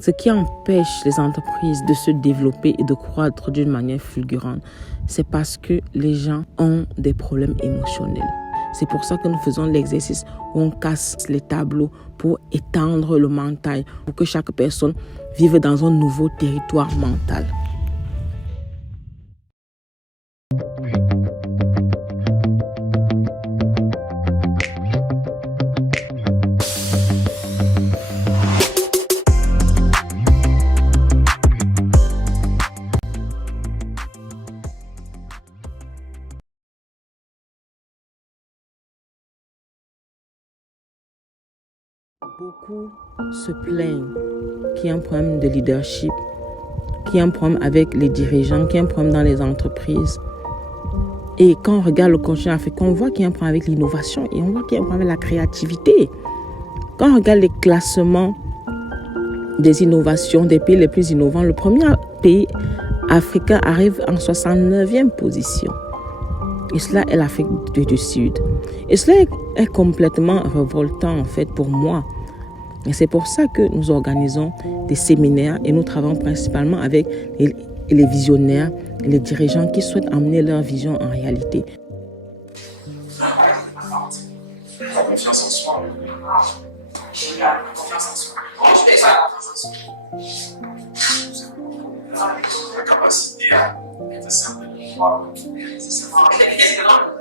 Ce qui empêche les entreprises de se développer et de croître d'une manière fulgurante, c'est parce que les gens ont des problèmes émotionnels. C'est pour ça que nous faisons l'exercice où on casse les tableaux pour étendre le mental, pour que chaque personne vive dans un nouveau territoire mental. Beaucoup se plaignent qu'il y a un problème de leadership, qu'il y a un problème avec les dirigeants, qu'il y a un problème dans les entreprises. Et quand on regarde le continent africain, on voit qu'il y a un problème avec l'innovation et on voit qu'il y a un problème avec la créativité. Quand on regarde les classements des innovations, des pays les plus innovants, le premier pays africain arrive en 69e position. Et cela est l'Afrique du Sud. Et cela est complètement révoltant en fait pour moi. Et c'est pour ça que nous organisons des séminaires et nous travaillons principalement avec les visionnaires et les dirigeants qui souhaitent amener leur vision en réalité. Confiance en soi. Confiance en soi. La capacité de savoir.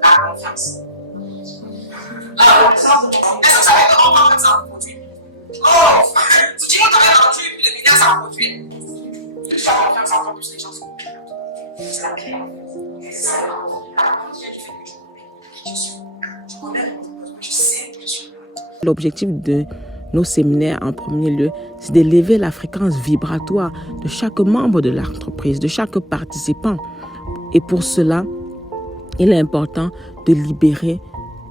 La confiance. Alors, est-ce que ça va être comment faire ça produit? Oh! Si tu veux travailler dans le milliard, ça va produire. Je suis en confiance encore plus les gens sont. C'est la clé. C'est ça. Je connais, je sais, je suis. L'objectif de nos séminaires, en premier lieu, c'est d'élever la fréquence vibratoire de chaque membre de l'entreprise, de chaque participant. Et pour cela, il est important de libérer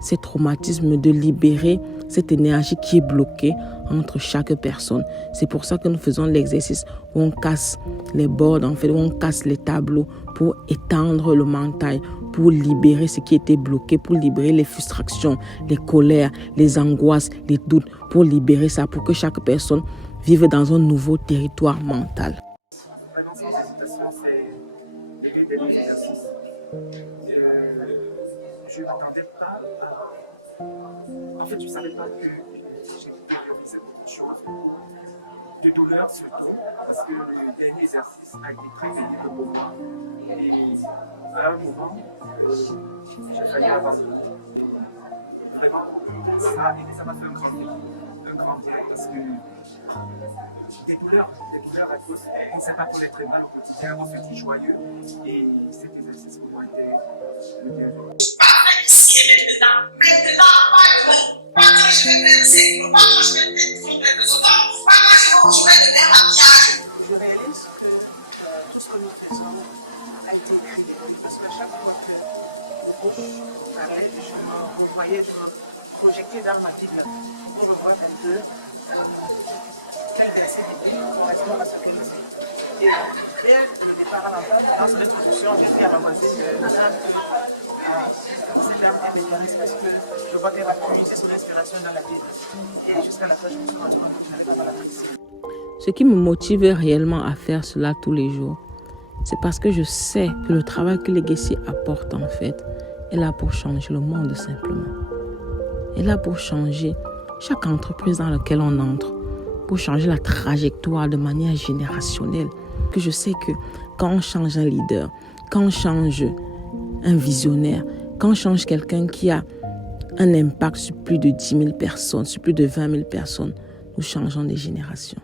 ces traumatismes, de libérer cette énergie qui est bloquée entre chaque personne. C'est pour ça que nous faisons l'exercice où on casse les bords, en fait, où on casse les tableaux pour étendre le mental, pour libérer ce qui était bloqué, pour libérer les frustrations, les colères, les angoisses, les doutes, pour libérer ça, pour que chaque personne vive dans un nouveau territoire mental. Je ne m'attendais pas à... En fait, je ne savais pas que j'étais de douleur surtout, parce que le dernier exercice a été très pénible pour moi. Et à un moment, j'ai failli avoir vraiment ça m'a fait un grand bien parce que des douleurs à cause, on ne sait pas qu'on est très mal au quotidien, on fait du joyeux. Et cet exercice pour moi était le bienvenu. Je réalise que tout ce que nous faisons a été écrit parce qu'à chaque fois que le groupe parlait, on voyait projeté dans ma Bible, on revoit un peu quel verset correspond à ce que nous faisons. Et dès le départ à l'entame, dans son introduction, j'ai dit à ma voisine, c'est un mécanisme parce que je vois qu'elle va puiser son inspiration dans la Bible. Et jusqu'à la fin, je me suis rendu compte que je n'avais pas l'apprécier. Ce qui me motive réellement à faire cela tous les jours, c'est parce que je sais que le travail que Legacy apporte en fait est là pour changer le monde simplement. Est là pour changer chaque entreprise dans laquelle on entre, pour changer la trajectoire de manière générationnelle. Que je sais que quand on change un leader, quand on change un visionnaire, quand on change quelqu'un qui a un impact sur plus de 10 000 personnes, sur plus de 20 000 personnes, nous changeons des générations.